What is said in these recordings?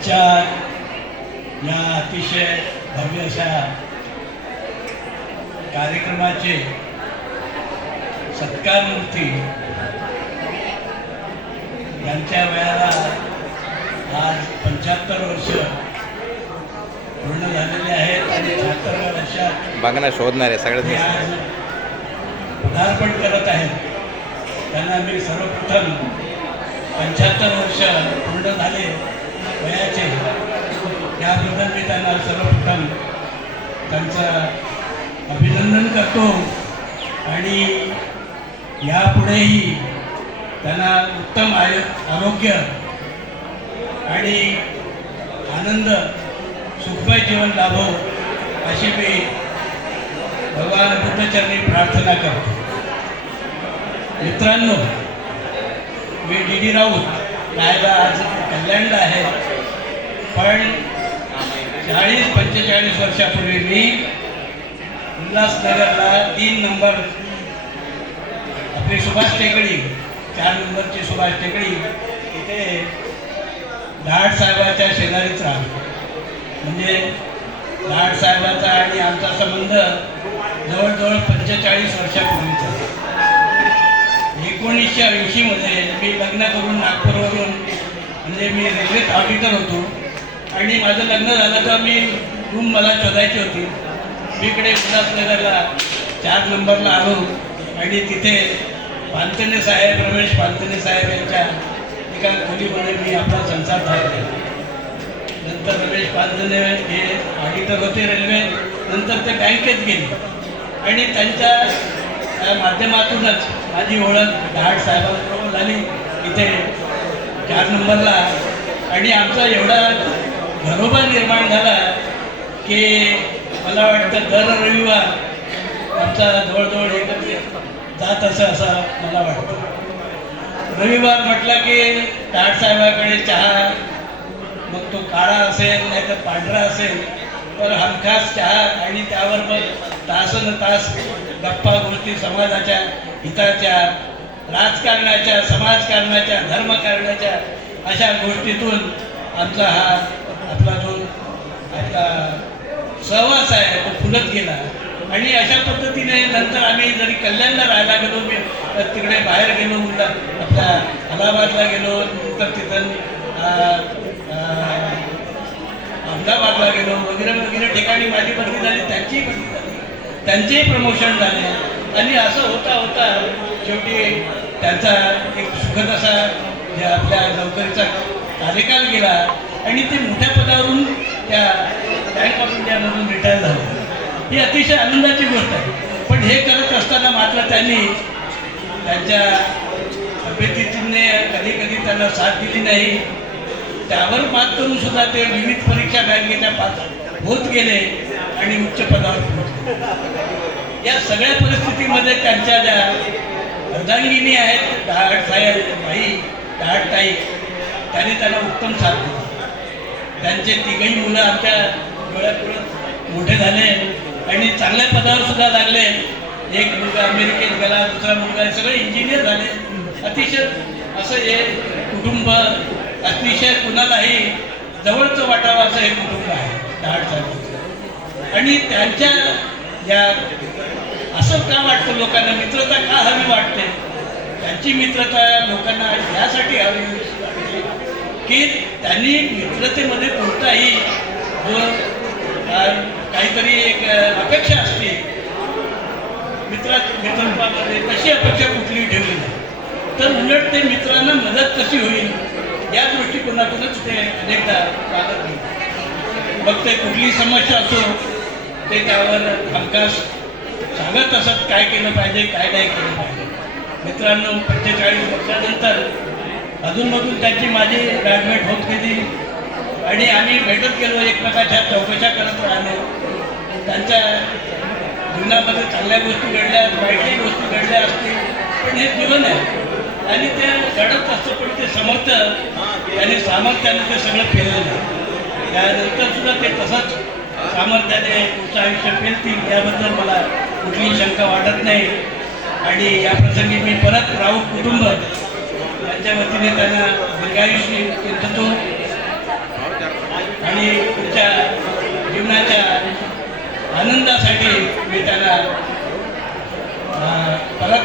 आजच्या या अतिशय भव्य अशा कार्यक्रमाचे सत्कारमूर्ती यांच्या वयाला आज 75 वर्ष पूर्ण झालेले आहेत आणि 76व्या वर्षात बघा ना, शोधणार आहे ते सगळ्यात. आज पदार्पण करत आहेत. त्यांना मी सर्वप्रथम 75 वर्ष पूर्ण झाले वयाचे त्याबद्दल मी त्यांना सर्वप्रथम त्यांचं अभिनंदन करतो आणि यापुढेही त्यांना उत्तम आरोग्य आणि आनंद सुखमय जीवन लाभो अशी मी भगवान बुद्धचरणी प्रार्थना करतो. मित्रांनो, मी डी राऊत राहायला आज कल्याणला आहे, पण 40-45 वर्षापूर्वी मी उल्हासनगरला 3 नंबर आपली सुभाष टेकडी 4 नंबरची सुभाष टेकडी इथे दहाड साहेबाच्या शेजारीच राहतो. म्हणजे दहाड साहेबाचा आणि आमचा संबंध जवळजवळ 45 वर्षापूर्वीचा. 1980 मध्ये मी लग्न करून नागपूरवरून, म्हणजे मी रेल्वेत ऑडिटर होतो आणि माझं लग्न झालं तर मी रूम मला शोधायची होती. मी इकडे उल्हासनगरला 4 नंबरला आलो आणि तिथे पांतने साहेब, रमेश पांतने साहेब यांच्या एका खोलीमध्ये मी आपला संसार थाटला. नंतर रमेश पांतने हे ऑडिटर होते रेल्वे, नंतर ते बँकेत गेले आणि त्यांच्या माध्यमातूनच माझी ओळख दहाड साहेबांबरोबर झाली इथे 4 नंबरला. आणि आमचा एवढा घरोबा निर्माण झाला की मला वाटतं दर रविवार आमचा जवळजवळ एकत्र जात असं मला वाटतं. रविवार म्हटलं की दहाड साहेबाकडे चहा, मग तो काळा असेल नाही तर पांढरा असेल, तर हमखास चहा आणि त्यावर मग तासनतास गप्पा गोष्टी समाजाच्या हिताच्या, राजकारणाच्या, समाजकारणाच्या, धर्मकारणाच्या अशा गोष्टीतून आमचा हा आपला जो आपला सहवास आहे तो फुलत गेला. आणि अशा पद्धतीने नंतर आम्ही जरी कल्याणला राहायला गेलो, तर तिकडे बाहेर गेलो, आपल्या अलाहाबादला गेलो, नंतर तिथं अहमदाबादला गेलो वगैरे वगैरे ठिकाणी माझी बदली झाली, त्यांचीही बदली झाली, त्यांचेही प्रमोशन झाले. आणि असं होता होता शेवटी त्यांचा एक सुखद असा आपल्या नोकरीचा कार्यकाल गेला आणि ते मोठ्या पदावरून त्या बँक ऑफ इंडियामधून रिटायर झाले. ही अतिशय आनंदाची गोष्ट आहे. पण हे करत असताना मात्र त्यांनी त्यांच्या तब्येतीने कधी कधी त्यांना साथ दिली नाही. त्यावर मात करून सुद्धा ते विविध परीक्षा बँकेच्या पास होत गेले आणि उच्च पदावर पोहोचले. या सगळ्या परिस्थितीमध्ये त्यांच्या ज्या अर्धांगिनी आहेत दहाड ताई, त्यांनी त्यांना उत्तम साथ दिली. त्यांचे 3ही मुलं आमच्या डोळ्यापुढे मोठे झाले आणि चांगल्या पदावर सुद्धा लागले. एक मुलगा अमेरिकेत गेला, दुसरा मुलगा, सगळे इंजिनियर झाले. अतिशय असं हे कुटुंब अतिशय कुणालाही जवळचं वाटावं असं हे कुटुंब आहे दहाड साहेब. आणि त्यांच्या या असं का वाटतं लोकांना, मित्रता का हवी वाटते, त्यांची मित्रता लोकांना यासाठी हवी की त्यांनी मित्रतेमध्ये कोणताही जो काहीतरी एक अपेक्षा असते मित्रत्वामध्ये, तशी अपेक्षा कुठलीही ठेवली नाही. तर उलट ते मित्रांना मदत कशी होईल या दृष्टिकोनातूनच ते अनेकदा वागत नाही. मग ते कुठली समस्या असो ते त्यावर हमखास सांगत असत काय केलं पाहिजे, काय नाही केलं पाहिजे. मित्रांनो, 45 वर्षानंतर अधूनमधून त्यांची माझी गाठभेट होत गेली आणि आम्ही भेटत गेलो, एकमेकाच्या चौकशा करत राहिलो. त्यांच्या जीवनामध्ये चांगल्या गोष्टी घडल्या, वाईटही गोष्टी घडल्या असतील, पण हे जीवन आहे आणि ते घडत असतं. पण ते त्यांनी सामर्थ्याने ते सगळं केलेलं आहे. त्यानंतर सुद्धा ते तसंच सामर्थ्याने पुढचं आयुष्य पेलतील याबद्दल मला कुठलीही शंका वाटत नाही. आणि या प्रसंगी मी परत राऊत कुटुंब यांच्या वतीने त्यांना दीर्घायुष्य इच्छितो. आणि पुढच्या जीवनाच्या आनंदासाठी मी त्यांना परत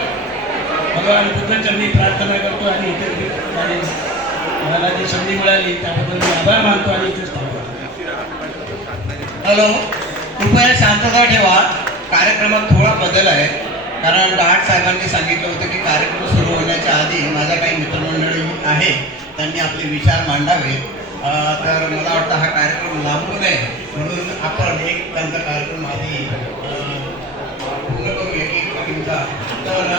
भगवान बुद्धचरणी प्रार्थना करतो आणि इतर आणि मला जी संधी मिळाली त्याबद्दल मी आभार मानतो आणि इथेच थांबतो. हॅलो, कृपया शांतता ठेवा. कार्यक्रमात थोडा बदल आहे, कारण डाट साहेबांनी सांगितलं होतं की कार्यक्रम सुरू होण्याच्या आधी माझ्या काही मित्रमंडळी आहे, त्यांनी आपले विचार मांडावे. तर मला वाटतं हा कार्यक्रम लांबू नये म्हणून आपण एक त्यांचा कार्यक्रम आधी पूर्ण करूया की तर